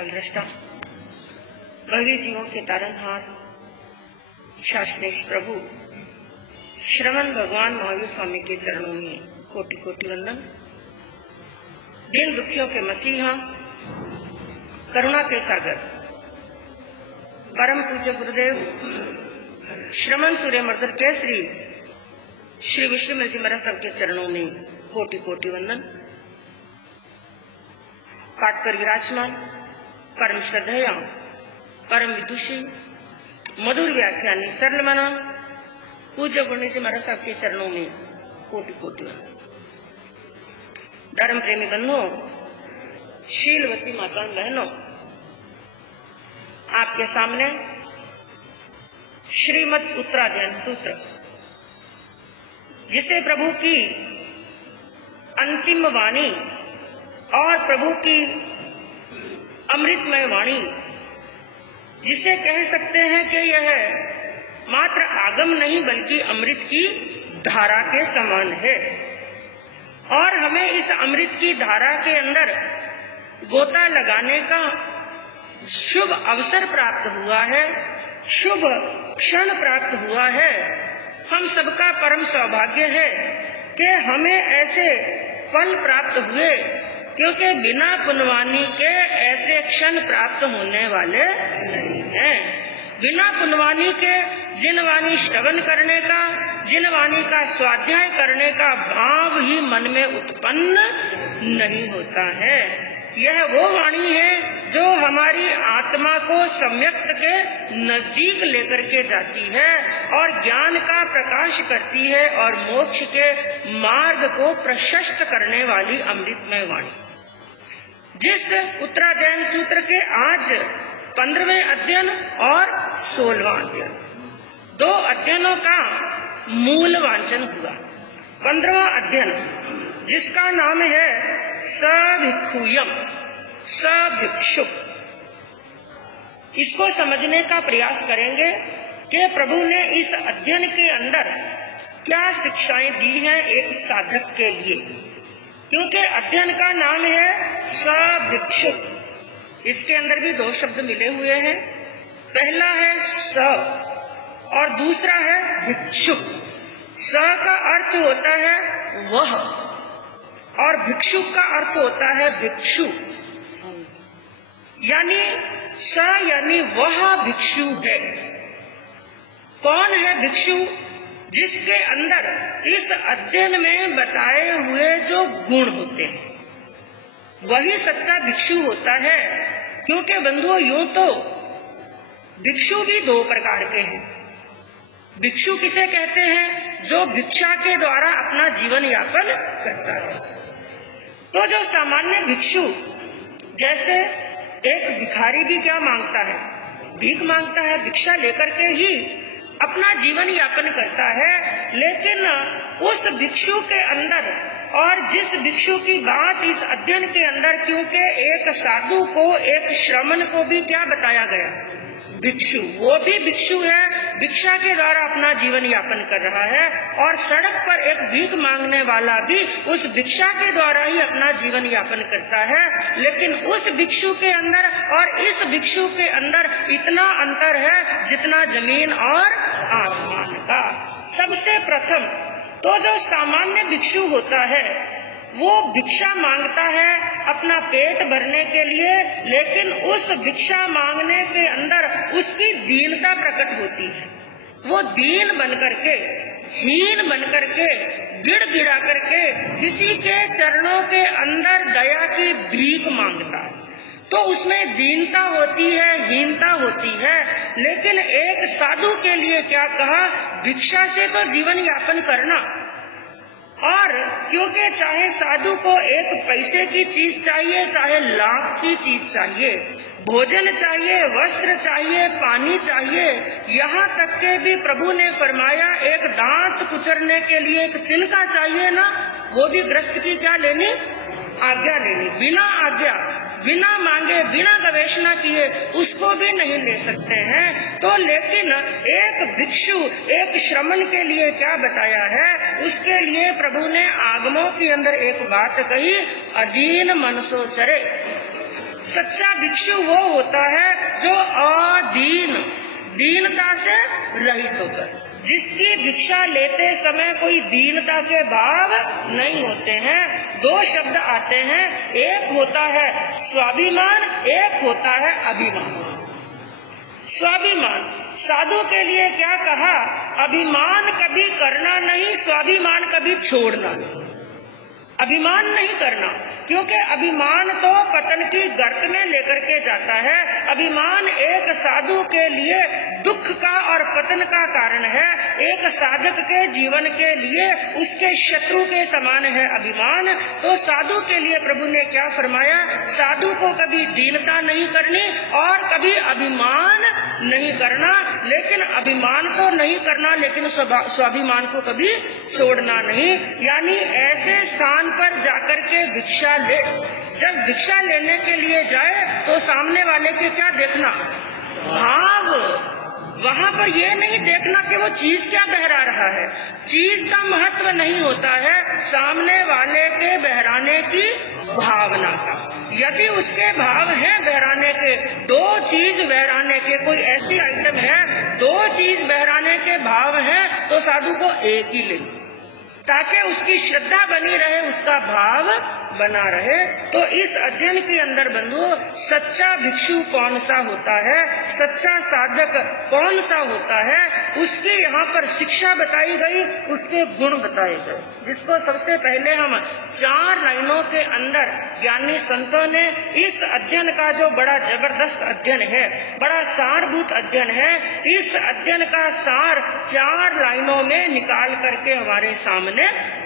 काल दृष्टा, गहरी जीवों के तारनहार, शाश्वत प्रभु श्रवण भगवान महावीर स्वामी के चरणों में कोटि कोटि वंदन। दीन दुखियों के मसीहा, करुणा के सागर, परम पूज्य गुरुदेव श्रमण सूर्य मर्दर के श्री विष्णु जी महाराज सबके चरणों में कोटि कोटि वंदन। पाठ पर विराजमान परम श्रद्धेय, परम विदुषी, मधुर व्याख्यानी, सरल मना पूज्य गुरु जी महाराज साहब के चरणों में कोटि कोटि वंदन। धर्म प्रेमी बंधुओं, शीलवती माता बहनों, आपके सामने श्रीमद् उत्तराध्ययन सूत्र, जिसे प्रभु की अंतिम वाणी और प्रभु की अमृतमय वाणी, जिसे कह सकते हैं कि यह मात्र आगम नहीं बल्कि अमृत की धारा के समान है। और हमें इस अमृत की धारा के अंदर गोता लगाने का शुभ अवसर प्राप्त हुआ है, शुभ क्षण प्राप्त हुआ है। हम सबका परम सौभाग्य है कि हमें ऐसे फल प्राप्त हुए, क्योंकि बिना पुण्यवानी के ऐसे क्षण प्राप्त होने वाले नहीं हैं। बिना पुण्यवानी के जिन वाणी श्रवण करने का, जिन वाणी का स्वाध्याय करने का भाव ही मन में उत्पन्न नहीं होता है। यह वो वाणी है जो हमारी आत्मा को सम्यक्त के नजदीक लेकर के जाती है और ज्ञान का प्रकाश करती है और मोक्ष के मार्ग को प्रशस्त करने वाली अमृतमय वाणी। जिस उत्तराध्ययन सूत्र के आज 15वें अध्ययन और 16वां अध्ययन, 2 अध्ययनों का मूल वांचन हुआ। 15वां अध्ययन, जिसका नाम है सभिक्षुयम, सभिक्षु, इसको समझने का प्रयास करेंगे कि प्रभु ने इस अध्ययन के अंदर क्या शिक्षाएं दी हैं एक साधक के लिए। क्योंकि अध्ययन का नाम है सभिक्षु, इसके अंदर भी 2 शब्द मिले हुए हैं। पहला है स और दूसरा है भिक्षु। स का अर्थ होता है वह और भिक्षु का अर्थ होता है भिक्षु। यानी स यानी वह भिक्षु है। कौन है भिक्षु? जिसके अंदर इस अध्ययन में बताए हुए जो गुण होते हैं, वही सच्चा भिक्षु होता है। क्योंकि बंधुओं, यूं तो भिक्षु भी 2 प्रकार के हैं। भिक्षु किसे कहते हैं? जो भिक्षा के द्वारा अपना जीवन यापन करता है। तो जो सामान्य भिक्षु, जैसे एक भिखारी भी क्या मांगता है? भीख मांगता है, भिक्षा लेकर के ही अपना जीवन यापन करता है। लेकिन उस भिक्षु के अंदर, और जिस भिक्षु की बात इस अध्ययन के अंदर, क्योंकि एक साधु को, एक श्रमण को भी क्या बताया गया? भिक्षु। वो भी भिक्षु है, भिक्षा के द्वारा अपना जीवन यापन कर रहा है। और सड़क पर एक भीख मांगने वाला भी उस भिक्षा के द्वारा ही अपना जीवन यापन करता है। लेकिन उस भिक्षु के अंदर और इस भिक्षु के अंदर इतना अंतर है जितना जमीन और आसमान का। सबसे प्रथम तो जो सामान्य भिक्षु होता है, वो भिक्षा मांगता है अपना पेट भरने के लिए, लेकिन उस भिक्षा मांगने के अंदर उसकी दीनता प्रकट होती है। वो दीन बन करके, हीन बन करके, गिड़गिड़ा करके किसी के चरणों के अंदर दया की भीख मांगता है। तो उसमें दीनता होती है, हीनता होती है। लेकिन एक साधु के लिए क्या कहा? भिक्षा से तो जीवन यापन करना। और क्योंकि चाहे साधु को एक पैसे की चीज चाहिए, चाहे लाख की चीज चाहिए, भोजन चाहिए, वस्त्र चाहिए, पानी चाहिए, यहाँ तक के भी प्रभु ने फरमाया एक दांत कुचरने के लिए एक तिनका चाहिए ना, वो भी गृहस्थ की क्या लेनी? आज्ञा लेनी। बिना आज्ञा, बिना मांगे, बिना गवेषणा किए उसको भी नहीं ले सकते हैं। तो लेकिन एक भिक्षु, एक श्रमण के लिए क्या बताया है? उसके लिए प्रभु ने आगमों के अंदर एक बात कही, अधीन मनसो चरे। सच्चा भिक्षु वो होता है जो अदीन, दीनता से रहित होकर, जिसकी भिक्षा लेते समय कोई दीनता के भाव नहीं होते हैं। दो शब्द आते हैं, एक होता है स्वाभिमान, एक होता है अभिमान। स्वाभिमान, साधु के लिए क्या कहा? अभिमान कभी करना नहीं, स्वाभिमान कभी छोड़ना नहीं। अभिमान नहीं करना, क्योंकि अभिमान तो पतन की गर्त में लेकर के जाता है। अभिमान एक साधु के लिए दुख का और पतन का कारण है। एक साधक के जीवन के लिए उसके शत्रु के समान है अभिमान। तो साधु के लिए प्रभु ने क्या फरमाया? साधु को कभी दीनता नहीं करनी और कभी अभिमान नहीं करना। लेकिन अभिमान तो नहीं करना, लेकिन स्वाभिमान को कभी छोड़ना नहीं। यानी ऐसे स्थान पर जाकर के भिक्षा ले, जब भिक्षा लेने के लिए जाए तो सामने वाले के क्या देखना? भाव। वहाँ पर ये नहीं देखना कि वो चीज क्या बहरा रहा है। चीज का महत्व नहीं होता है, सामने वाले के बहराने की भावना का। यदि उसके भाव हैं बहराने के, दो चीज बहराने के, कोई ऐसी आइटम है, दो चीज बहराने के भाव हैं, तो साधु को एक ही ले, ताकि उसकी श्रद्धा बनी रहे, उसका भाव बना रहे। तो इस अध्ययन के अंदर बंधु, सच्चा भिक्षु कौन सा होता है, सच्चा साधक कौन सा होता है, उसकी यहाँ पर शिक्षा बताई गई, उसके गुण बताए गए, जिसको सबसे पहले हम 4 लाइनों के अंदर ज्ञानी संतों ने इस अध्ययन का, जो बड़ा जबरदस्त अध्ययन है, बड़ा सारभूत अध्ययन है, इस अध्ययन का सार 4 लाइनों में निकाल करके हमारे सामने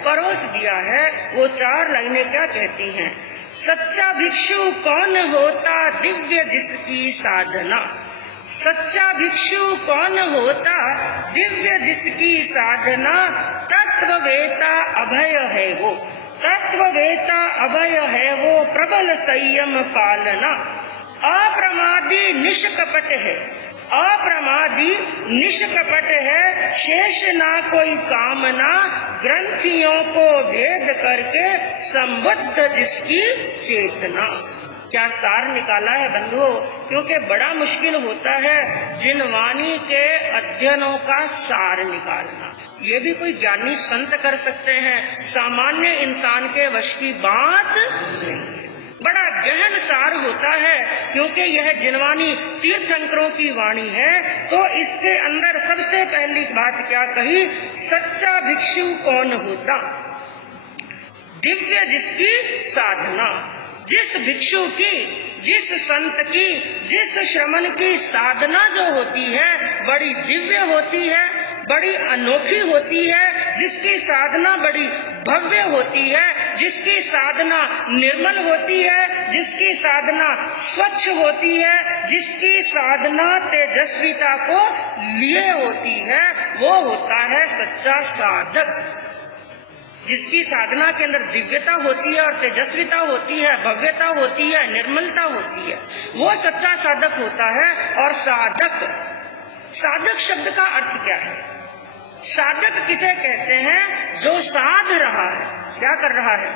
परोस दिया है। वो 4 लाइनें क्या कहती हैं? सच्चा भिक्षु कौन होता, दिव्य जिसकी साधना। सच्चा भिक्षु कौन होता, दिव्य जिसकी साधना। तत्ववेता अभय है वो, तत्ववेता अभय है वो, प्रबल संयम पालना। अप्रमादी निष्कपट है, अप्रमादी निष्कपट है, शेष ना कोई कामना, ग्रंथियों को भेद करके संबद्ध जिसकी चेतना। क्या सार निकाला है बंधुओं? क्योंकि बड़ा मुश्किल होता है जिनवाणी के अध्ययनों का सार निकालना। ये भी कोई ज्ञानी संत कर सकते हैं, सामान्य इंसान के वश की बात नहीं। बड़ा गहन सार होता है, क्योंकि यह जिनवाणी तीर्थंकरों की वाणी है। तो इसके अंदर सबसे पहली बात क्या कही? सच्चा भिक्षु कौन होता, दिव्य जिसकी साधना। जिस भिक्षु की, जिस संत की, जिस श्रमण की साधना जो होती है बड़ी दिव्य होती है, बड़ी अनोखी होती है, जिसकी साधना बड़ी भव्य होती है, जिसकी साधना निर्मल होती है, जिसकी साधना स्वच्छ होती है, जिसकी साधना तेजस्विता को लिए होती है, वो होता है सच्चा साधक। जिसकी साधना के अंदर दिव्यता होती है और तेजस्विता होती है, भव्यता होती है, निर्मलता होती है, वो सच्चा साधक होता है। और साधक, साधक शब्द का अर्थ क्या है? साधक किसे कहते हैं? जो साध रहा है। क्या कर रहा है?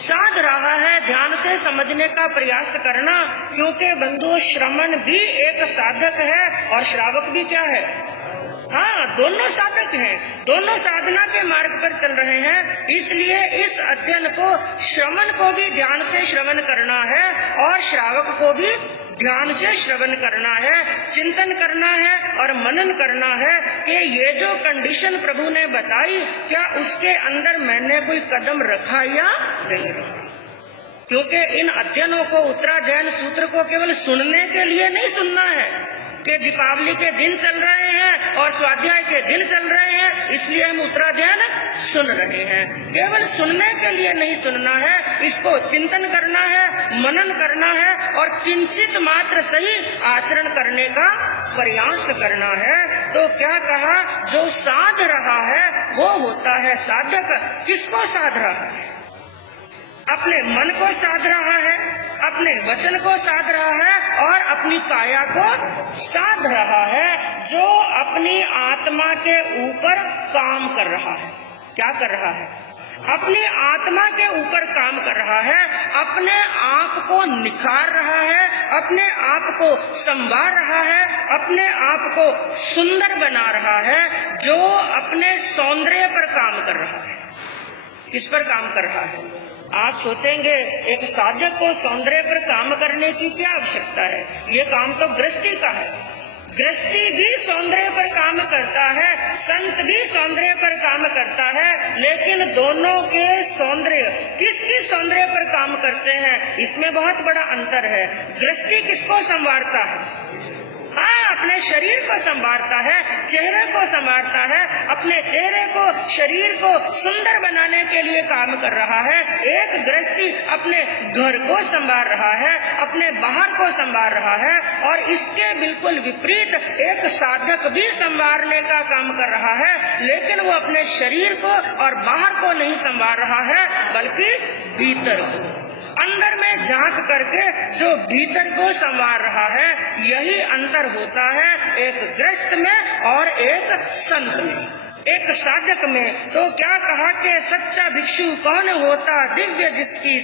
साध रहा है। ध्यान से समझने का प्रयास करना, क्योंकि बंधु श्रमण भी एक साधक है और श्रावक भी क्या है? हाँ, दोनों साधक हैं, दोनों साधना के मार्ग पर चल रहे हैं। इसलिए इस अध्ययन को श्रवण को भी ध्यान से श्रवण करना है और श्रावक को भी ध्यान से श्रवण करना है, चिंतन करना है और मनन करना है कि ये जो कंडीशन प्रभु ने बताई, क्या उसके अंदर मैंने कोई कदम रखा या नहीं रखा। क्योंकि इन अध्ययनों को, उत्तराध्ययन सूत्र को केवल सुनने के लिए नहीं सुनना है कि दीपावली के दिन चल रहे हैं और स्वाध्याय के दिन चल रहे हैं इसलिए हम उत्तराध्ययन सुन रहे हैं। केवल सुनने के लिए नहीं सुनना है, इसको चिंतन करना है, मनन करना है और किंचित मात्र सही आचरण करने का प्रयास करना है। तो क्या कहा? जो साध रहा है वो होता है साधक। किसको साध रहा है? अपने मन को साध रहा है, अपने वचन को साध रहा है और अपनी काया को साध रहा है। जो अपनी आत्मा के ऊपर काम कर रहा है। क्या कर रहा है? अपनी आत्मा के ऊपर काम कर रहा है। अपने आप को निखार रहा है, अपने आप को संवार रहा है, अपने आप को सुंदर बना रहा है, जो अपने सौंदर्य पर काम कर रहा है। किस पर काम कर रहा है? आप सोचेंगे एक साधक को सौंदर्य पर काम करने की क्या आवश्यकता है? ये काम तो गृहस्थी का है। गृहस्थी भी सौंदर्य पर काम करता है, संत भी सौंदर्य पर काम करता है, लेकिन दोनों के सौंदर्य किसकी सौंदर्य पर काम करते हैं, इसमें बहुत बड़ा अंतर है। गृहस्थी किसको संवारता है? अपने शरीर को संवारता है, चेहरे को संवारता है, अपने चेहरे को, शरीर को सुंदर बनाने के लिए काम कर रहा है। एक गृहस्थी अपने घर को संवार रहा है, अपने बाहर को संवार रहा है, और इसके बिल्कुल विपरीत एक साधक भी संवारने का काम कर रहा है, लेकिन वो अपने शरीर को और बाहर को नहीं संवार रहा है, बल्कि भीतर को, अंदर में झांक करके जो भीतर को संवार रहा है। यही अंतर होता है एक गृहस्थ में और एक संत में, एक साधक में। तो क्या कहा कि सच्चा भिक्षु कौन होता? दिव्य जिसकी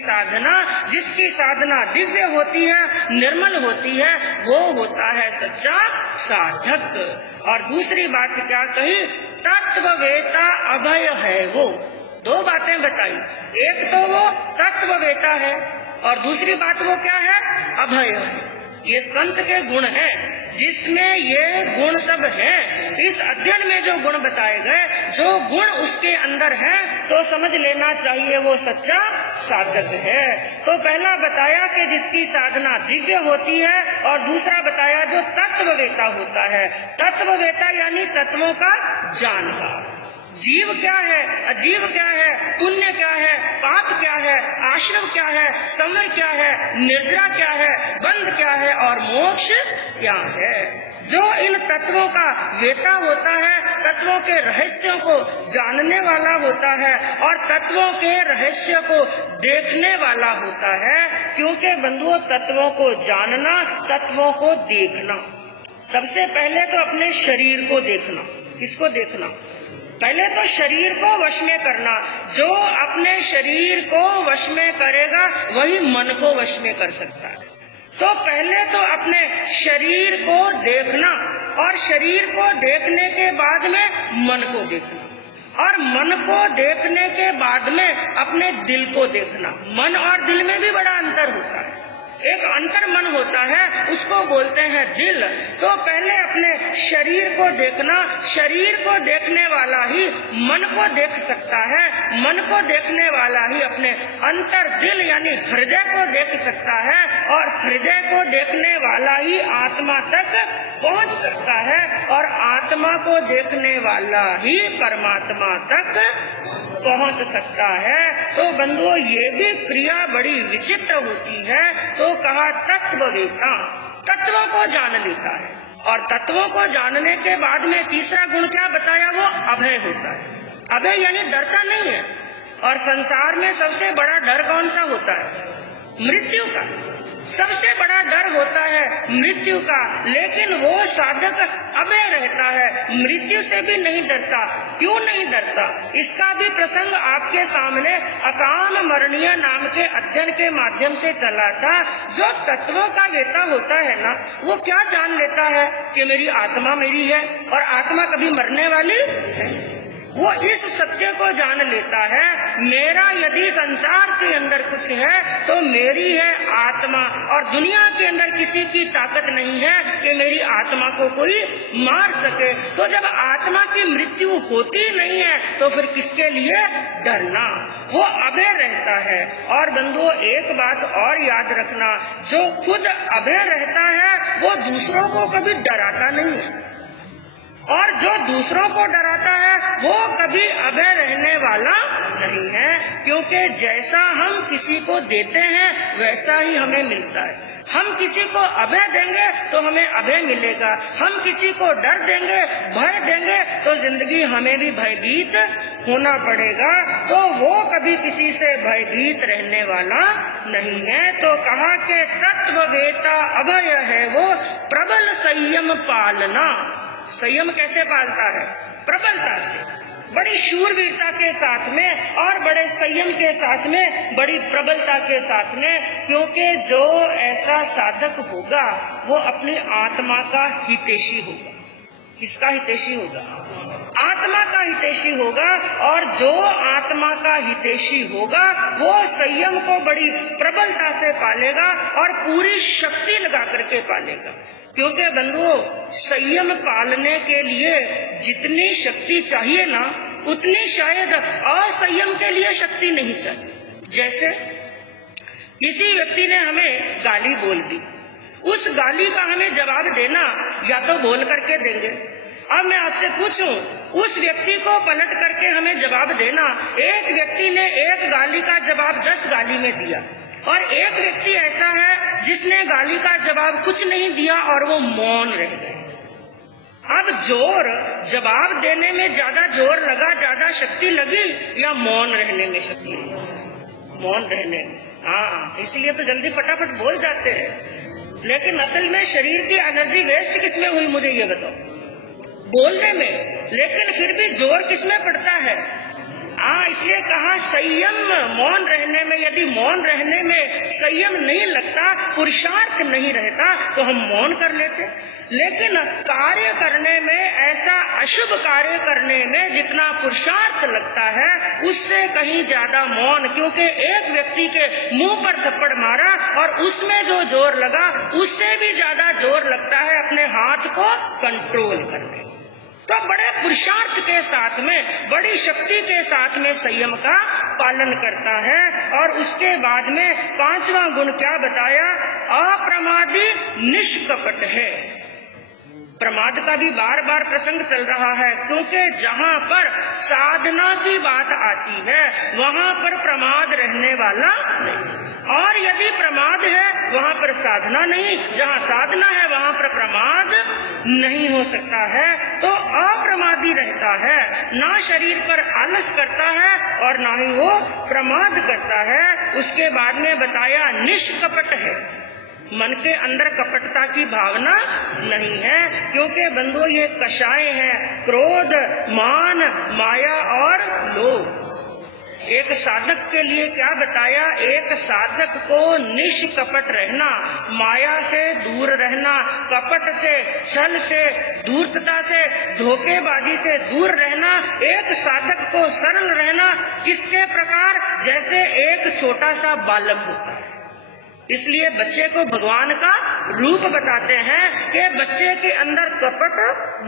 साधना दिव्य होती है, निर्मल होती है, वो होता है सच्चा साधक। और दूसरी बात क्या कही? तत्ववेता अभय है वो। दो बातें बताई, एक तो वो तत्ववेता है और दूसरी बात वो क्या है? अभय है। ये संत के गुण हैं, जिसमें ये गुण सब हैं। इस अध्ययन में जो गुण बताए गए, जो गुण उसके अंदर हैं, तो समझ लेना चाहिए वो सच्चा साधक है। तो पहला बताया कि जिसकी साधना दिव्य होती है, और दूसरा बताया जो तत्ववेता होता है। तत्ववेता यानी तत्वों का जानकार। जीव क्या है, अजीव क्या है, पुण्य क्या है, पाप क्या है, आश्रम क्या है, समय क्या है, निर्जरा क्या है, बंध क्या है और मोक्ष क्या है। जो इन तत्वों का वेता होता है, तत्वों के रहस्यों को जानने वाला होता है और तत्वों के रहस्य को देखने वाला होता है। क्योंकि बंधुओं, तत्वों को जानना, तत्वों को देखना, सबसे पहले तो अपने शरीर को देखना। किसको देखना? पहले तो शरीर को वश में करना। जो अपने शरीर को वश में करेगा वही मन को वश में कर सकता है। तो पहले तो अपने शरीर को देखना, और शरीर को देखने के बाद में मन को देखना, और मन को देखने के बाद में अपने दिल को देखना। मन और दिल में भी बड़ा अंतर होता है। एक अंतर मन होता है, उसको बोलते हैं दिल। तो पहले अपने शरीर को देखना। शरीर को देखने वाला ही मन को देख सकता है, मन को देखने वाला ही अपने अंतर दिल यानी हृदय को देख सकता है, और हृदय को देखने वाला ही आत्मा तक पहुंच सकता है, और आत्मा को देखने वाला ही परमात्मा तक पहुंच सकता है। तो बंधुओं, ये भी क्रिया बड़ी विचित्र होती है। तो कहा तत्ववेता, तत्वों को जान लेता है, और तत्वों को जानने के बाद में तीसरा गुण क्या बताया? वो अभय होता है। अभय यानी डरता नहीं है। और संसार में सबसे बड़ा डर कौन सा होता है? मृत्यु का। सबसे बड़ा डर होता है मृत्यु का, लेकिन वो साधक अभय रहता है, मृत्यु से भी नहीं डरता। क्यों नहीं डरता? इसका भी प्रसंग आपके सामने अकाम मरणीय नाम के अध्ययन के माध्यम से चला था। जो तत्वों का वेता होता है ना, वो क्या जान लेता है कि मेरी आत्मा मेरी है और आत्मा कभी मरने वाली है। वो इस सत्य को जान लेता है, मेरा यदि संसार के अंदर कुछ है तो मेरी है आत्मा, और दुनिया के अंदर किसी की ताकत नहीं है कि मेरी आत्मा को कोई मार सके। तो जब आत्मा की मृत्यु होती नहीं है तो फिर किसके लिए डरना? वो अभय रहता है। और बंधुओं, एक बात और याद रखना, जो खुद अभय रहता है वो दूसरों को कभी डराता नहीं है, और जो दूसरों को डराता है वो कभी अभय रहने वाला नहीं है। क्योंकि जैसा हम किसी को देते हैं वैसा ही हमें मिलता है। हम किसी को अभय देंगे तो हमें अभय मिलेगा, हम किसी को डर देंगे, भय देंगे तो जिंदगी हमें भी भयभीत होना पड़ेगा। तो वो कभी किसी से भयभीत रहने वाला नहीं है। तो कहा कि तत्ववेता अभय है वो, प्रबल संयम पालना। संयम कैसे पालता है? प्रबलता से। बड़ी शूरवीरता के साथ में और बड़े संयम के साथ में, बड़ी प्रबलता के साथ में, क्योंकि जो ऐसा साधक होगा वो अपनी आत्मा का हितैषी होगा। किसका हितैषी होगा? आत्मा का हितैषी होगा। और जो आत्मा का हितैषी होगा वो संयम को बड़ी प्रबलता से पालेगा और पूरी शक्ति लगा करके पालेगा। क्योंकि बंधुओं, संयम पालने के लिए जितनी शक्ति चाहिए ना, उतनी शायद असंयम के लिए शक्ति नहीं चाहिए। जैसे किसी व्यक्ति ने हमें गाली बोल दी, उस गाली का हमें जवाब देना या तो बोल करके देंगे। अब मैं आपसे पूछूं, उस व्यक्ति को पलट करके हमें जवाब देना, एक व्यक्ति ने एक गाली का जवाब 10 गाली में दिया और एक व्यक्ति ऐसा है जिसने गाली का जवाब कुछ नहीं दिया और वो मौन रह गए। अब जोर जवाब देने में ज्यादा जोर लगा, ज्यादा शक्ति लगी, या मौन रहने में शक्ति लगी? मौन रहने में। हाँ, इसलिए तो जल्दी फटाफट बोल जाते हैं। लेकिन असल में शरीर की एनर्जी वेस्ट किसमें हुई, मुझे ये बताओ? बोलने में। लेकिन फिर भी जोर किसमें पड़ता है? इसलिए कहा संयम मौन रहने में। यदि मौन रहने में संयम नहीं लगता, पुरुषार्थ नहीं रहता, तो हम मौन कर लेते। लेकिन कार्य करने में, ऐसा अशुभ कार्य करने में जितना पुरुषार्थ लगता है, उससे कहीं ज्यादा मौन। क्योंकि एक व्यक्ति के मुंह पर थप्पड़ मारा और उसमें जो जोर लगा, उससे भी ज्यादा जोर लगता है अपने हाथ को कंट्रोल करने। तो बड़े पुरुषार्थ के साथ में, बड़ी शक्ति के साथ में संयम का पालन करता है। और उसके बाद में 5वां गुण क्या बताया? अप्रमादी निष्कपट है। प्रमाद का भी बार बार प्रसंग चल रहा है, क्योंकि जहाँ पर साधना की बात आती है वहाँ पर प्रमाद रहने वाला नहीं। और यदि प्रमाद है वहाँ पर साधना नहीं, जहाँ साधना है वहाँ पर प्रमाद नहीं हो सकता है। तो अप्रमादी रहता है, ना शरीर पर आलस करता है और ना ही वो प्रमाद करता है। उसके बाद में बताया निष्कपट है, मन के अंदर कपटता की भावना नहीं है। क्योंकि बंधुओं, ये कषाय हैं, क्रोध, मान, माया और लोभ। एक साधक के लिए क्या बताया? एक साधक को निष्कपट रहना, माया से दूर रहना, कपट से, छल से, धूर्तता से, धोखेबाजी से दूर रहना। एक साधक को सरल रहना। किसके प्रकार? जैसे एक छोटा सा बालक होता है। इसलिए बच्चे को भगवान का रूप बताते हैं कि बच्चे के अंदर कपट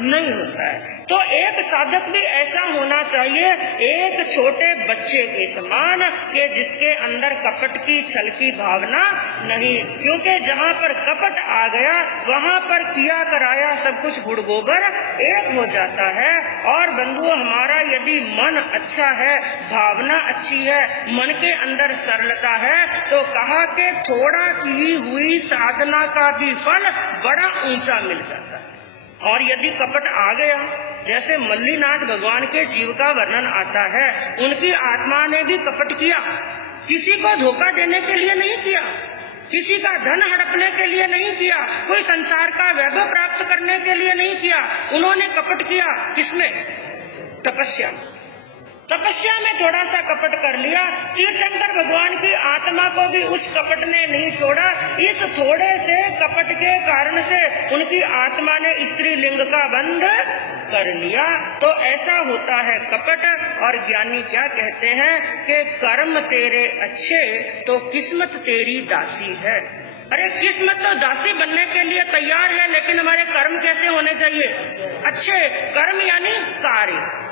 नहीं होता है। तो एक साधक भी ऐसा होना चाहिए, एक छोटे बच्चे के समान, कि जिसके अंदर कपट की, छल की भावना नहीं। क्योंकि जहाँ पर कपट आ गया वहाँ पर किया कराया सब कुछ गुड़ गोबर एक हो जाता है। और बंधुओं, हमारा यदि मन अच्छा है, भावना अच्छी है, मन के अंदर सरलता है, तो कहा कि थोड़ा की हुई साधना का भी फल बड़ा ऊंचा मिल जाता है। और यदि कपट आ गया, जैसे मल्लीनाथ भगवान के जीव का वर्णन आता है, उनकी आत्मा ने भी कपट किया। किसी को धोखा देने के लिए नहीं किया, किसी का धन हड़पने के लिए नहीं किया, कोई संसार का वैभव प्राप्त करने के लिए नहीं किया। उन्होंने कपट किया किसमें? तपस्या। तपस्या में थोड़ा सा कपट कर लिया। तीर्थंकर भगवान की आत्मा को भी उस कपट ने नहीं छोड़ा। इस थोड़े से कपट के कारण से उनकी आत्मा ने स्त्री लिंग का बंध कर लिया। तो ऐसा होता है कपट। और ज्ञानी क्या कहते हैं कि कर्म तेरे अच्छे तो किस्मत तेरी दासी है। अरे किस्मत तो दासी बनने के लिए तैयार है, लेकिन हमारे कर्म कैसे होने चाहिए? अच्छे कर्म, यानी कार्य।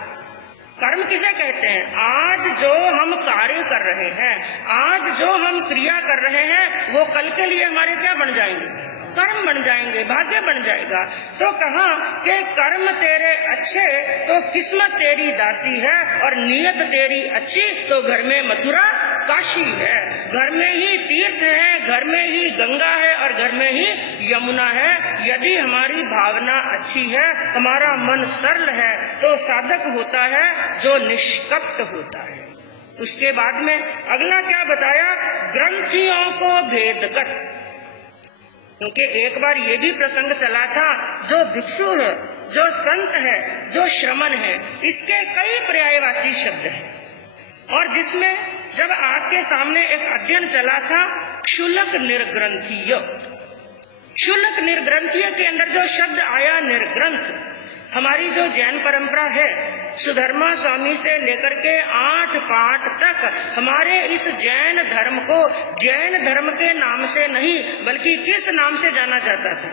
कर्म किसे कहते हैं? आज जो हम कार्य कर रहे हैं, आज जो हम क्रिया कर रहे हैं, वो कल के लिए हमारे क्या बन जाएंगे? कर्म बन जाएंगे, भाग्य बन जाएगा। तो कहा कि कर्म तेरे अच्छे तो किस्मत तेरी दासी है, और नियत तेरी अच्छी तो घर में मथुरा काशी है। घर में ही तीर्थ है, घर में ही गंगा है और घर में ही यमुना है। यदि हमारी भावना अच्छी है, हमारा मन सरल है, तो साधक होता है जो निष्कपट होता है। उसके बाद में अगला क्या बताया? ग्रंथियों को भेद कर। क्योंकि एक बार ये भी प्रसंग चला था, जो भिक्षु है जो संत है, जो श्रमण है, इसके कई पर्यायवाची शब्द हैं। और जिसमें जब आपके सामने एक अध्ययन चला था क्षुलक निर्ग्रंथीय, क्षुलक निर्ग्रंथीय के अंदर जो शब्द आया निर्ग्रंथ, हमारी जो जैन परंपरा है, सुधर्मा स्वामी से लेकर के 8 पाठ तक हमारे इस जैन धर्म को जैन धर्म के नाम से नहीं बल्कि किस नाम से जाना जाता था?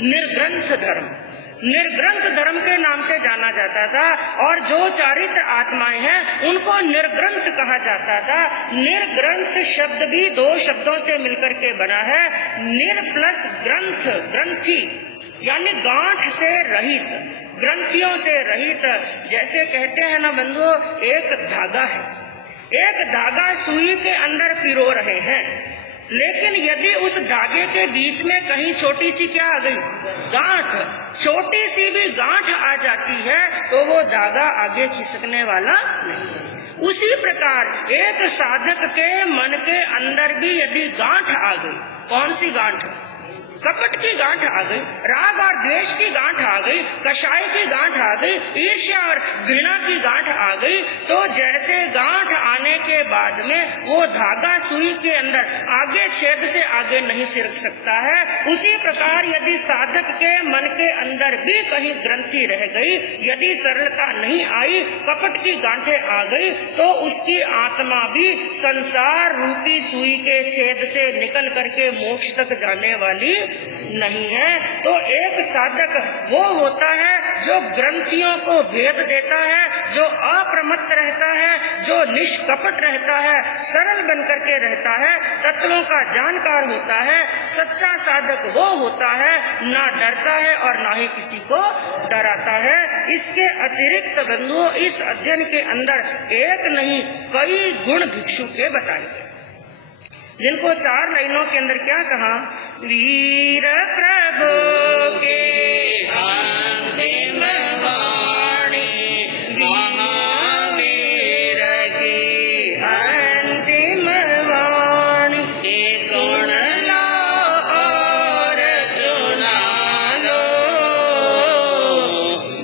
निर्ग्रंथ धर्म, निर्ग्रंथ धर्म के नाम से जाना जाता था। और जो चारित्र आत्माएं हैं उनको निर्ग्रंथ कहा जाता था। निर्ग्रंथ शब्द भी 2 शब्दों से मिलकर के बना है, निर प्लस ग्रंथ, ग्रंथी यानी गांठ से रहित, ग्रंथियों से रहित। जैसे कहते हैं ना बंधुओं, एक धागा है, एक धागा सुई के अंदर पिरो रहे हैं, लेकिन यदि उस धागे के बीच में कहीं छोटी सी क्या आ गई? गांठ, छोटी सी भी गांठ आ जाती है तो वो धागा आगे खिसकने वाला नहीं। उसी प्रकार एक साधक के मन के अंदर भी यदि गांठ आ गई, कौन सी गांठ? कपट की गांठ आ गई, राग और द्वेष की गांठ आ गई, कषाय की गांठ आ गई, ईर्ष्या और घृणा की गांठ आ गई, तो जैसे गांठ आने के बाद में वो धागा सुई के अंदर आगे छेद से आगे नहीं सिरक सकता है, उसी प्रकार यदि साधक के मन के अंदर भी कहीं ग्रंथि रह गई, यदि सरलता नहीं आई, कपट की गांठें आ गई, तो उसकी आत्मा भी संसार रूपी सुई के छेद से निकल करके मोक्ष तक जाने वाली नहीं है। तो एक साधक वो होता है जो ग्रंथियों को भेद देता है, जो अप्रमत्त रहता है, जो निष्कपट रहता है, सरल बनकर के रहता है, तत्वों का जानकार होता है। सच्चा साधक वो होता है, ना डरता है और ना ही किसी को डराता है। इसके अतिरिक्त बंधुओं, इस अध्ययन के अंदर एक नहीं कई गुण भिक्षु के बताए, जिनको 4 लाइनों के अंदर क्या कहा? वीर प्रभु के अंतिम वाणी, महावीर की अंतिम वाणी, सुन लो और सुना लो,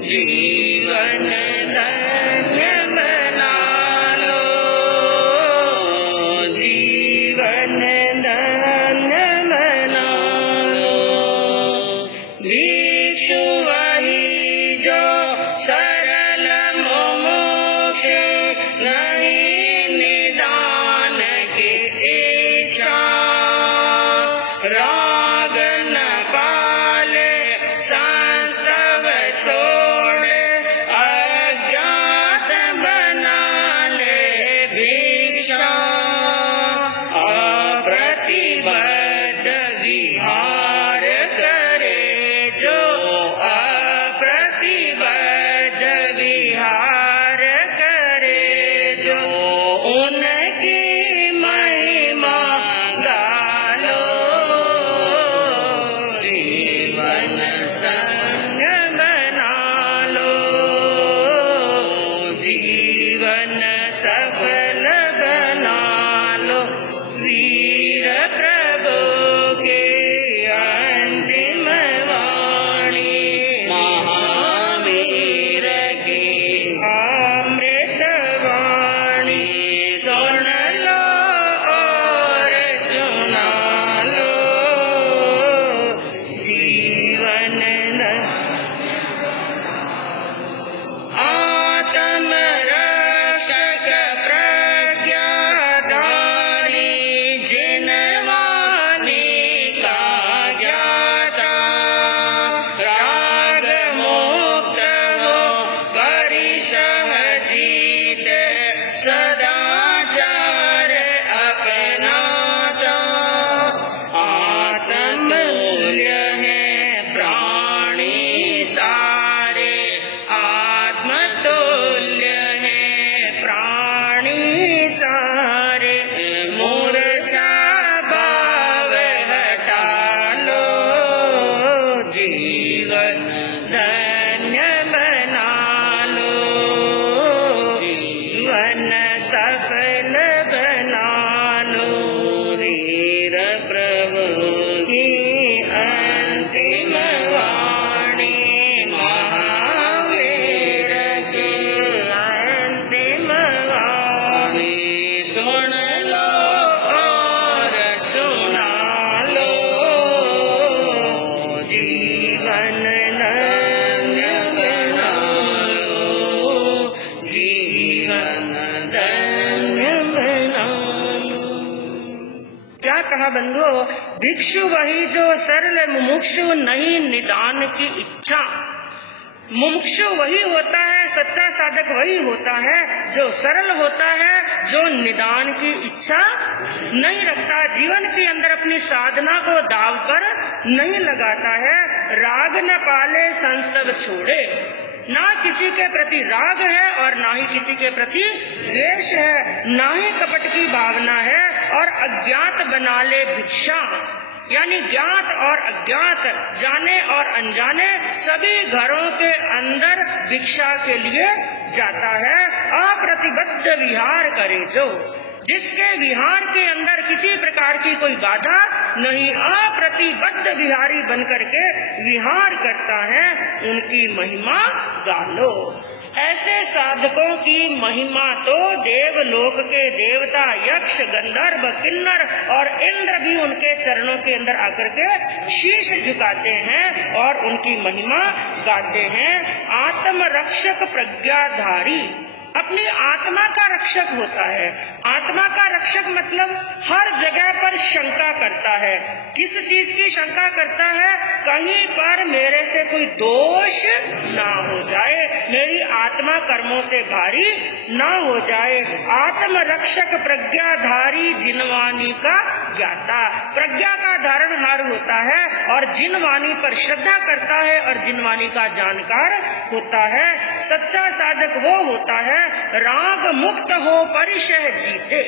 जीवन धन्य बना लो, जीवन धन्य बना लो। भिक्षु वही जो सरल मोक्ष, नहीं निदान की इच्छा, राग न पाले संस्तव छोड़े, अज्ञात बना ले भिक्षा, अप्रतिबद्ध विहार करे जो, अप्रतिबद्ध विहार करे जो, उनकी महिमा गालो, जीवन संग बना लो, जीवन सफल बना लो, वीर प्रभु के भिक्षु वही जो सरल मुमुक्षु नहीं निदान की इच्छा। मुमुक्षु वही होता है, सच्चा साधक वही होता है जो सरल होता है, जो निदान की इच्छा नहीं रखता, जीवन के अंदर अपनी साधना को दाव पर नहीं लगाता है। राग न पाले संस्तव छोड़े, ना किसी के प्रति राग है और ना ही किसी के प्रति द्वेष है, ना ही कपट की भावना है, और अज्ञात बना ले भिक्षा, यानी ज्ञात और अज्ञात, जाने और अनजाने सभी घरों के अंदर भिक्षा के लिए जाता है। अप्रतिबद्ध विहार करे जो, जिसके विहार के अंदर किसी प्रकार की कोई बाधा नहीं, अप्रतिबद्ध विहारी बनकर के विहार करता है, उनकी महिमा गालो। ऐसे साधकों की महिमा तो देवलोक के देवता, यक्ष, गंधर्व, किन्नर और इंद्र भी उनके चरणों के अंदर आकर के शीश झुकाते हैं और उनकी महिमा गाते हैं। आत्म रक्षक प्रज्ञाधारी, अपनी आत्मा का रक्षक होता है। आत्मा का रक्षक मतलब हर जगह पर शंका करता है। किस चीज की शंका करता है? कहीं पर मेरे से कोई दोष ना हो जाए, मेरी आत्मा कर्मों से भारी ना हो जाए। आत्म रक्षक प्रज्ञाधारी जिनवाणी का ज्ञाता, प्रज्ञा का धारणहार होता है और जिनवाणी पर श्रद्धा करता है और जिनवाणी का जानकार होता है। सच्चा साधक वो होता है राग मुक्त हो परिशह जीते,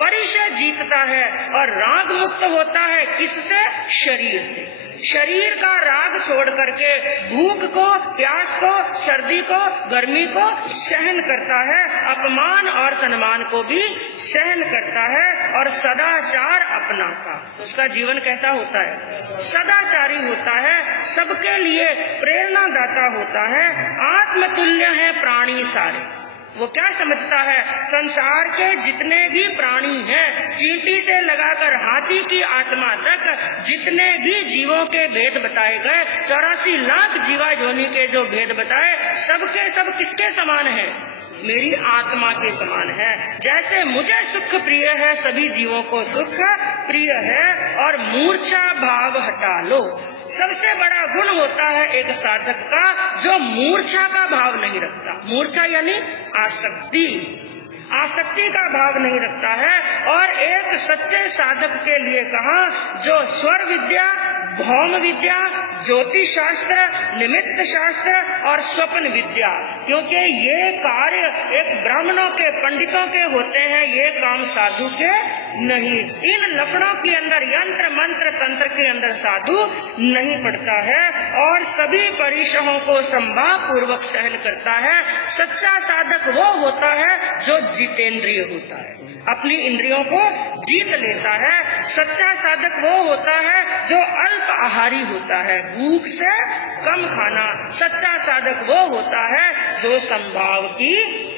परिशह जीतता है और राग मुक्त होता है किससे? शरीर से। शरीर का राग छोड़ करके भूख को, प्यास को, सर्दी को, गर्मी को सहन करता है, अपमान और सम्मान को भी सहन करता है और सदाचार अपनाता। उसका जीवन कैसा होता है? सदाचारी होता है, सबके लिए प्रेरणादाता होता है। आत्मतुल्य है प्राणी सारे, वो क्या समझता है? संसार के जितने भी प्राणी हैं, चींटी से लगाकर हाथी की आत्मा तक जितने भी जीवों के भेद बताए गए, 84 लाख जीवा योनि के जो भेद बताए, सबके सब किसके समान है? मेरी आत्मा के समान है। जैसे मुझे सुख प्रिय है, सभी जीवों को सुख प्रिय है। और मूर्छा भाव हटा लो, सबसे बड़ा गुण होता है एक साधक का जो मूर्छा का भाव नहीं रखता। मूर्छा यानी आसक्ति, आसक्ति का भाव नहीं रखता है। और एक सच्चे साधक के लिए कहा जो स्वर विद्या, भौम विद्या, ज्योतिष शास्त्र, निमित्त शास्त्र और स्वप्न विद्या, क्योंकि ये कार्य एक ब्राह्मणों के, पंडितों के होते हैं, ये काम साधु के नहीं। इन लफड़ों के अंदर, यंत्र मंत्र तंत्र के अंदर साधु नहीं पड़ता है और सभी परिश्रमों को संभाव पूर्वक सहन करता है। सच्चा साधक वो होता है जो जितेंद्रिय होता है, अपनी इंद्रियों को जीत लेता है। सच्चा साधक वो होता है जो अल्प आहारी होता है, भूख से कम खाना। सच्चा साधक वो होता है जो संभाव की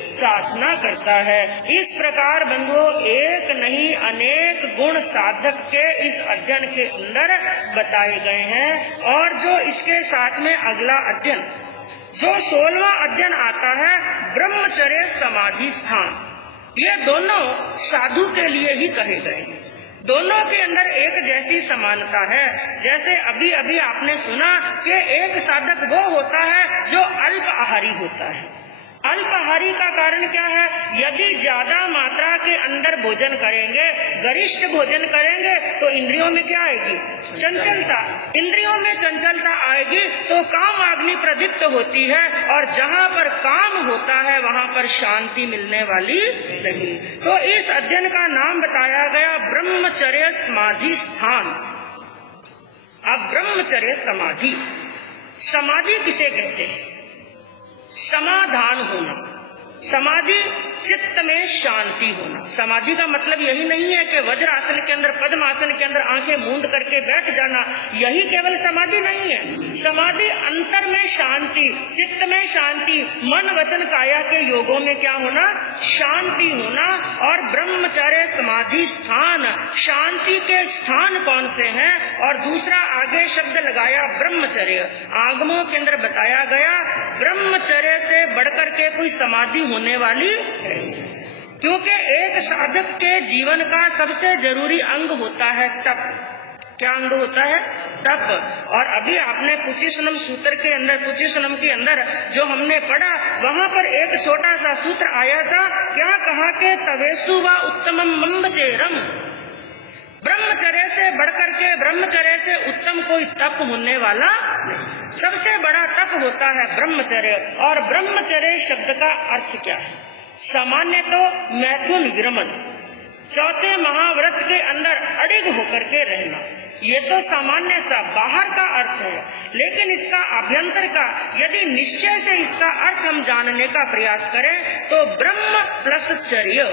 साधना करता है। इस प्रकार बंधुओं, एक नहीं अनेक गुण साधक के इस अध्ययन के अंदर बताए गए हैं। और जो इसके साथ में अगला अध्ययन, जो 16वां अध्ययन आता है, ब्रह्मचर्य समाधि स्थान, ये दोनों साधु के लिए ही कहे गए हैं। दोनों के अंदर एक जैसी समानता है। जैसे अभी अभी आपने सुना कि एक साधक वो होता है जो अल्प आहारी होता है। अल्प आहारी का कारण क्या है? यदि ज्यादा मात्रा के अंदर भोजन करेंगे, गरिष्ठ भोजन करेंगे, तो इंद्रियों में क्या आएगी? चंचलता। इंद्रियों में चंचलता आएगी तो काम अग्नि प्रदीप्त होती है और जहाँ पर काम होता है वहाँ पर शांति मिलने वाली नहीं। तो इस अध्ययन का नाम बताया गया ब्रह्मचर्य समाधि स्थान। अब ब्रह्मचर्य समाधि, समाधि किसे कहते हैं? समाधान होना, समाधि चित्त में शांति होना। समाधि का मतलब यही नहीं है कि वज्रासन के अंदर, पद्मासन के अंदर आंखें मूंद करके बैठ जाना, यही केवल समाधि नहीं है। समाधि अंतर में शांति, चित्त में शांति, मन वचन काया के योगों में क्या होना? शांति होना। और ब्रह्मचर्य समाधि स्थान, शांति के स्थान कौन से हैं? और दूसरा आगे शब्द लगाया ब्रह्मचर्य। आगमों के अंदर बताया गया ब्रह्मचर्य से बढ़कर के कोई समाधि होने वाली है, क्योंकि एक साधक के जीवन का सबसे जरूरी अंग होता है तप। क्या अंग होता है? तप। और अभी आपने कुचिसनम सूत्र के अंदर, कुचिसनम के अंदर जो हमने पढ़ा, वहाँ पर एक छोटा सा सूत्र आया था। क्या कहा कि तवेसु व उत्तमम ब्रह्मचर्यम, ब्रह्मचर्य से बढ़कर के, ब्रह्मचर्य से उत्तम कोई तप होने वाला नहीं। सबसे बड़ा तप होता है ब्रह्मचर्य। और ब्रह्मचर्य शब्द का अर्थ क्या है? सामान्य तो मैथुन विरमन, चौथे महाव्रत के अंदर अडिग होकर के रहना, ये तो सामान्य सा बाहर का अर्थ है। लेकिन इसका आभ्यंतर का यदि निश्चय से इसका अर्थ हम जानने का प्रयास करें तो ब्रह्म प्लस चर्य,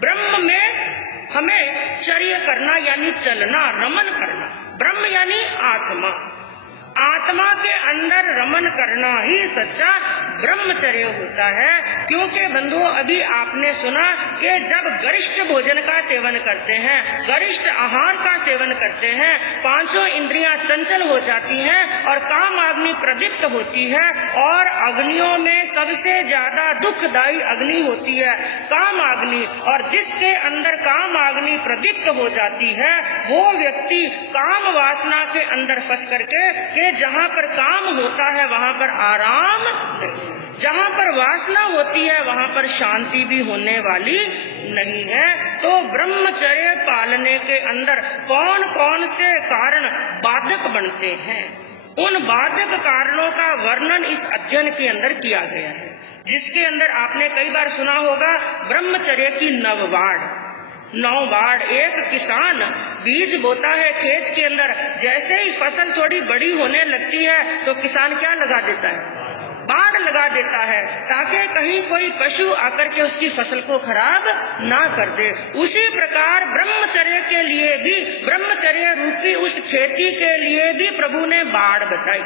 ब्रह्म में हमें चर्य करना यानी चलना, रमन करना। ब्रह्म यानी आत्मा, आत्मा के अंदर रमन करना ही सच्चा ब्रह्मचर्य होता है। क्योंकि बंधुओं, अभी आपने सुना कि जब गरिष्ठ भोजन का सेवन करते हैं, गरिष्ठ आहार का सेवन करते हैं, पांचों इंद्रियां चंचल हो जाती हैं और काम अग्नि प्रदीप्त होती है। और अग्नियों में सबसे ज्यादा दुखदायी अग्नि होती है काम अग्नि। और जिसके अंदर काम अग्नि प्रदीप्त हो जाती है वो व्यक्ति काम वासना के अंदर फंस करके जहाँ पर काम होता है वहाँ पर आराम नहीं, जहाँ पर वासना होती है वहाँ पर शांति भी होने वाली नहीं है। तो ब्रह्मचर्य पालने के अंदर कौन कौन से कारण बाधक बनते हैं, उन बाधक कारणों का वर्णन इस अध्ययन के अंदर किया गया है। जिसके अंदर आपने कई बार सुना होगा ब्रह्मचर्य की 9 बाढ़। एक किसान बीज बोता है खेत के अंदर, जैसे ही फसल थोड़ी बड़ी होने लगती है तो किसान क्या लगा देता है? बाढ़ लगा देता है, ताकि कहीं कोई पशु आकर के उसकी फसल को खराब ना कर दे। उसी प्रकार ब्रह्मचर्य के लिए भी, ब्रह्मचर्य रूपी उस खेती के लिए भी प्रभु ने बाढ़ बताई।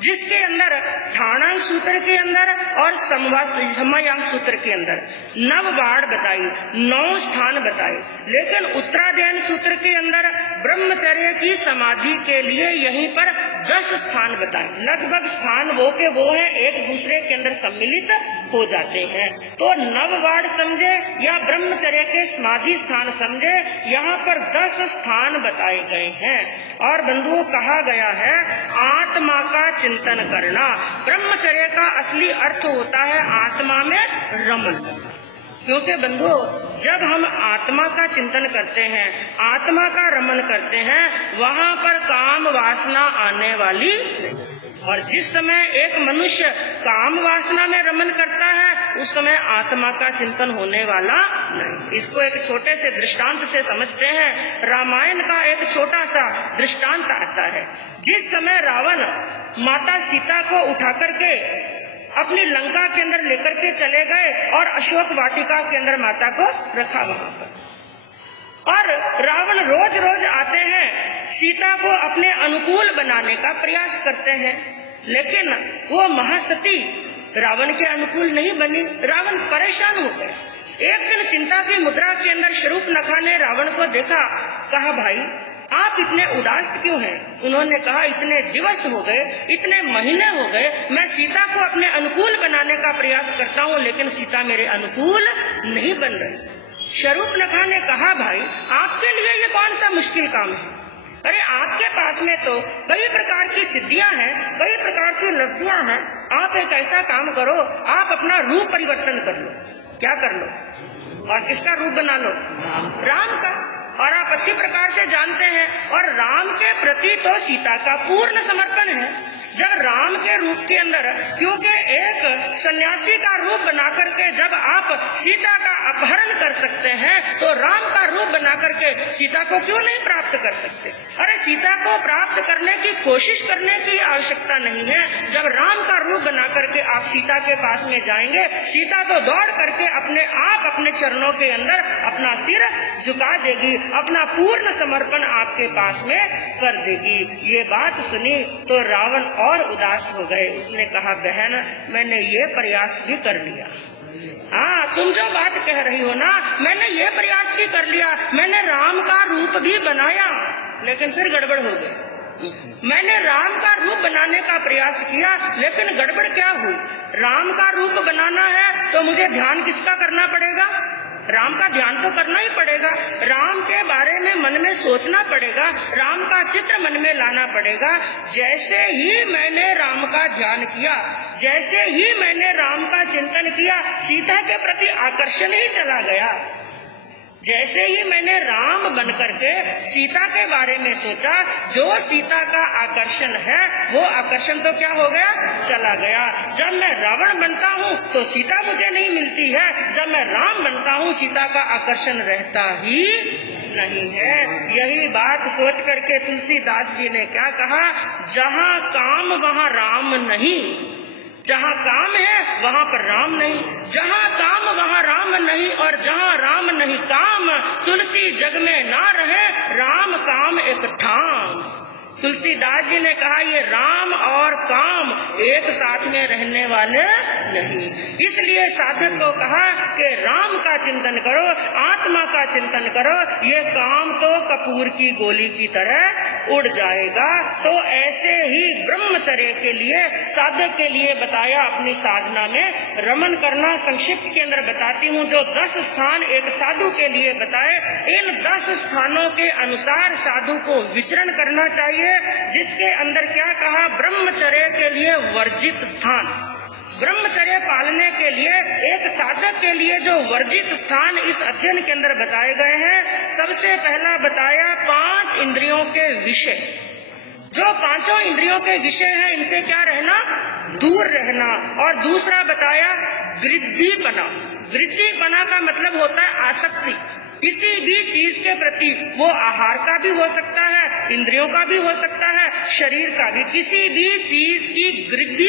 जिसके अंदर ठाणांग सूत्र के अंदर और समयांग सूत्र के अंदर 9 बाढ़ बताई, 9 स्थान बताए। लेकिन उत्तराध्ययन सूत्र के अंदर ब्रह्मचर्य की समाधि के लिए यहीं पर 10 स्थान बताए। लगभग स्थान वो के वो है, एक दूसरे के अंदर सम्मिलित हो जाते हैं। तो 9 बाढ़ समझे या ब्रह्मचर्य के समाधि स्थान समझे, यहाँ पर 10 स्थान बताए गए हैं। और बंधुओं, कहा गया है आत्मा का चिंतन करना। ब्रह्मचर्य का असली अर्थ होता है आत्मा में रमन करना। क्योंकि बंधुओं, जब हम आत्मा का चिंतन करते हैं, आत्मा का रमन करते हैं, वहाँ पर काम वासना आने वाली नहीं। और जिस समय एक मनुष्य काम वासना में रमन करता है उस समय आत्मा का चिंतन होने वाला नहीं। इसको एक छोटे से दृष्टांत से समझते हैं। रामायण का एक छोटा सा दृष्टांत आता है। जिस समय रावण माता सीता को उठा करके अपनी लंका के अंदर लेकर के चले गए और अशोक वाटिका के अंदर माता को रखा वहाँ पर, और रावण रोज रोज आते हैं सीता को अपने अनुकूल बनाने का प्रयास करते हैं, लेकिन वो महासती रावण के अनुकूल नहीं बनी। रावण परेशान हो गए। एक दिन चिंता की मुद्रा के अंदर शूर्पणखा ने रावण को देखा, कहा भाई आप इतने उदास क्यों हैं? उन्होंने कहा इतने दिवस हो गए, इतने महीने हो गए, मैं सीता को अपने अनुकूल बनाने का प्रयास करता हूँ लेकिन सीता मेरे अनुकूल नहीं बन रही। शूर्पणखा ने कहा भाई आपके लिए ये कौन सा मुश्किल काम है? अरे आपके पास में तो कई प्रकार की सिद्धियां हैं, कई प्रकार की लब्धियां हैं। आप एक ऐसा काम करो, आप अपना रूप परिवर्तन कर लो। क्या कर लो? और किसका रूप बना लो? राम का। और आप अच्छी प्रकार से जानते हैं, और राम के प्रति तो सीता का पूर्ण समर्पण है। जब राम के रूप के अंदर, क्योंकि एक सन्यासी का रूप बना करके जब आप सीता का अपहरण कर सकते हैं तो राम का रूप बना करके सीता को क्यों नहीं प्राप्त कर सकते? अरे सीता को प्राप्त करने की कोशिश करने की आवश्यकता नहीं है। जब राम का रूप बना करके आप सीता के पास में जाएंगे, सीता तो दौड़ करके अपने आप अपने चरणों के अंदर अपना सिर झुका देगी, अपना पूर्ण समर्पण आपके पास में कर देगी। ये बात सुनी तो रावण और उदास हो गए। उसने कहा बहन मैंने ये प्रयास भी कर लिया। हाँ, तुम जो बात कह रही हो ना, मैंने ये प्रयास भी कर लिया, मैंने राम का रूप भी बनाया, लेकिन फिर गड़बड़ हो गई। मैंने राम का रूप बनाने का प्रयास किया, लेकिन गड़बड़ क्या हुई? राम का रूप बनाना है तो मुझे ध्यान किसका करना पड़ेगा? राम का ध्यान तो करना ही पड़ेगा, राम के बारे में मन में सोचना पड़ेगा, राम का चित्र मन में लाना पड़ेगा। जैसे ही मैंने राम का ध्यान किया, जैसे ही मैंने राम का चिंतन किया, सीता के प्रति आकर्षण ही चला गया। जैसे ही मैंने राम बन करके सीता के बारे में सोचा, जो सीता का आकर्षण है वो आकर्षण तो क्या हो गया, चला गया। जब मैं रावण बनता हूँ तो सीता मुझे नहीं मिलती है, जब मैं राम बनता हूँ सीता का आकर्षण रहता ही नहीं है। यही बात सोच करके तुलसीदास जी ने क्या कहा, जहाँ काम वहाँ राम नहीं, जहाँ काम है वहाँ पर राम नहीं, जहाँ काम वहाँ राम नहीं, और जहाँ राम नहीं काम, तुलसी जग में ना रहे, राम काम एक ठाम। तुलसीदास जी ने कहा ये राम और काम एक साथ में रहने वाले नहीं, इसलिए साधक को कहा कि राम का चिंतन करो, आत्मा का चिंतन करो, ये काम तो कपूर की गोली की तरह उड़ जाएगा। तो ऐसे ही ब्रह्मचर्य के लिए, साधक के लिए बताया अपनी साधना में रमन करना। संक्षिप्त के अंदर बताती हूँ, जो 10 स्थान एक साधु के लिए बताए, इन 10 स्थानों के अनुसार साधु को विचरण करना चाहिए। जिसके अंदर क्या कहा, ब्रह्मचर्य के लिए वर्जित स्थान, ब्रह्मचर्य पालने के लिए एक साधक के लिए जो वर्जित स्थान इस अध्ययन के अंदर बताए गए हैं। सबसे पहला बताया 5 इंद्रियों के विषय, जो 5 इंद्रियों के विषय हैं इनसे क्या रहना, दूर रहना। और दूसरा बताया वृद्धिपना, वृद्धिपना का मतलब होता है आसक्ति, किसी भी चीज के प्रति, वो आहार का भी हो सकता है, इंद्रियों का भी हो सकता है, शरीर का भी, किसी भी चीज की वृद्धि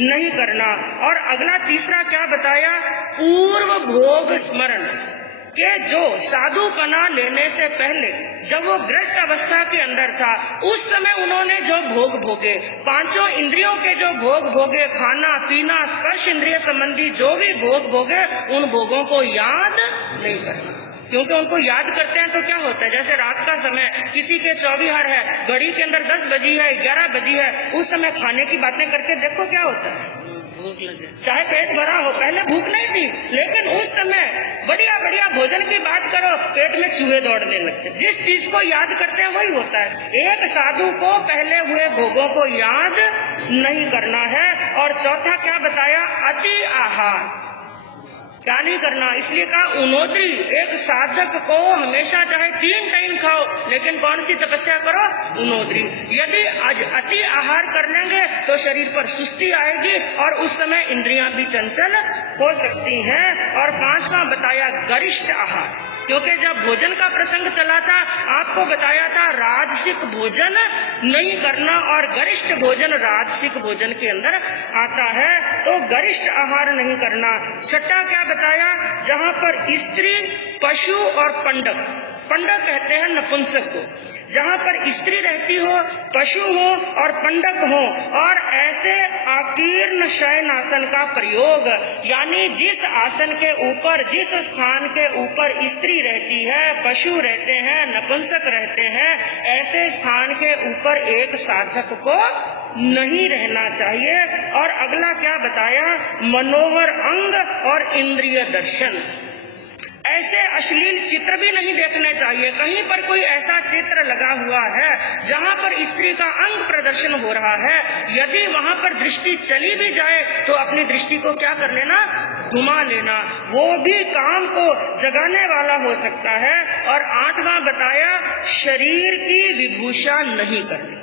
नहीं करना। और अगला तीसरा क्या बताया, पूर्व भोग स्मरण, के जो साधुपना लेने से पहले जब वो ग्रस्त अवस्था के अंदर था, उस समय उन्होंने जो भोग भोगे, 5 इंद्रियों के जो भोग भोगे, खाना पीना स्पर्श इंद्रिय संबंधी जो भी भोग भोगे, उन भोगों को याद नहीं करना, क्योंकि उनको याद करते हैं तो क्या होता है, जैसे रात का समय किसी के 24 है, घड़ी के अंदर 10 बजी है, 11 बजी है, उस समय खाने की बातें करके देखो क्या होता है, भूख लगे, चाहे पेट भरा हो, पहले भूख नहीं थी, लेकिन उस समय बढ़िया बढ़िया भोजन की बात करो, पेट में चूहे दौड़ने लगते। जिस चीज को याद करते हैं वही होता है। एक साधु को पहले हुए भोगों को याद नहीं करना है। और चौथा क्या बताया, अति आहार क्या नहीं करना, इसलिए कहा उनोद्री। एक साधक को हमेशा चाहे 3 टाइम खाओ, लेकिन कौन सी तपस्या करो, उनोद्री। यदि अति आहार कर लेंगे तो शरीर पर सुस्ती आएगी और उस समय इंद्रियां भी चंचल हो सकती हैं। और 5वां बताया गरिष्ठ आहार, क्योंकि जब भोजन का प्रसंग चला था आपको बताया था राजसिक भोजन नहीं करना, और गरिष्ठ भोजन राजसिक भोजन के अंदर आता है, तो गरिष्ठ आहार नहीं करना। छठा क्या बताया, जहाँ पर स्त्री, पशु और पंडक, पंडक कहते हैं नपुंसक को, जहाँ पर स्त्री रहती हो, पशु हो और पंडक हो, और ऐसे आकीर्ण शयनासन का प्रयोग, यानी जिस आसन के ऊपर, जिस स्थान के ऊपर स्त्री रहती है, पशु रहते हैं, नपुंसक रहते हैं, ऐसे स्थान के ऊपर एक साधक को नहीं रहना चाहिए। और अगला क्या बताया, मनोहर अंग और इंद्रिय दर्शन, ऐसे अश्लील चित्र भी नहीं देखने चाहिए। कहीं पर कोई ऐसा चित्र लगा हुआ है जहाँ पर स्त्री का अंग प्रदर्शन हो रहा है, यदि वहाँ पर दृष्टि चली भी जाए तो अपनी दृष्टि को क्या कर लेना, घुमा लेना, वो भी काम को जगाने वाला हो सकता है। और 8वां बताया शरीर की विभूषा नहीं करनी,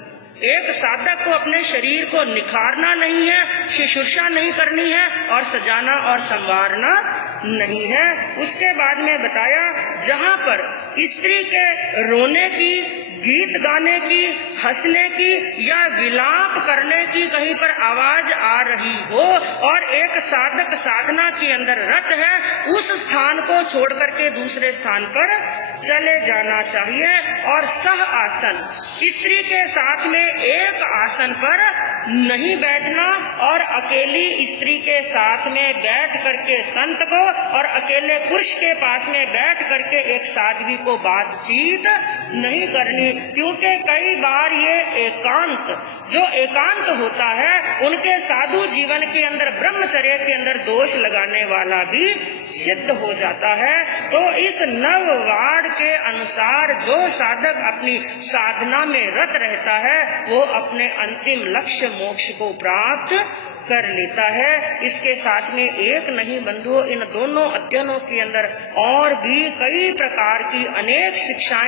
एक साधक को अपने शरीर को निखारना नहीं है, शुश्रूषा नहीं करनी है, और सजाना और संवारना नहीं है। उसके बाद में बताया जहाँ पर स्त्री के रोने की, गीत गाने की, हंसने की या विलाप करने की कहीं पर आवाज आ रही हो और एक साधक साधना के अंदर रत है, उस स्थान को छोड़ करके दूसरे स्थान पर चले जाना चाहिए। और सह आसन, स्त्री के साथ में एक आसन पर नहीं बैठना, और अकेली स्त्री के साथ में बैठ करके संत को और अकेले पुरुष के पास में बैठ करके एक साध्वी को बातचीत नहीं करनी, क्योंकि कई बार ये एकांत, जो एकांत होता है, उनके साधु जीवन के अंदर, ब्रह्मचर्य के अंदर दोष लगाने वाला भी सिद्ध हो जाता है। तो इस नववाड़ के अनुसार जो साधक अपनी साधना में रत रहता है वो अपने अंतिम लक्ष्य मोक्ष को प्राप्त कर लेता है। इसके साथ में एक नहीं बंधुओं, इन दोनों अध्ययनों के अंदर और भी कई प्रकार की अनेक शिक्षाएं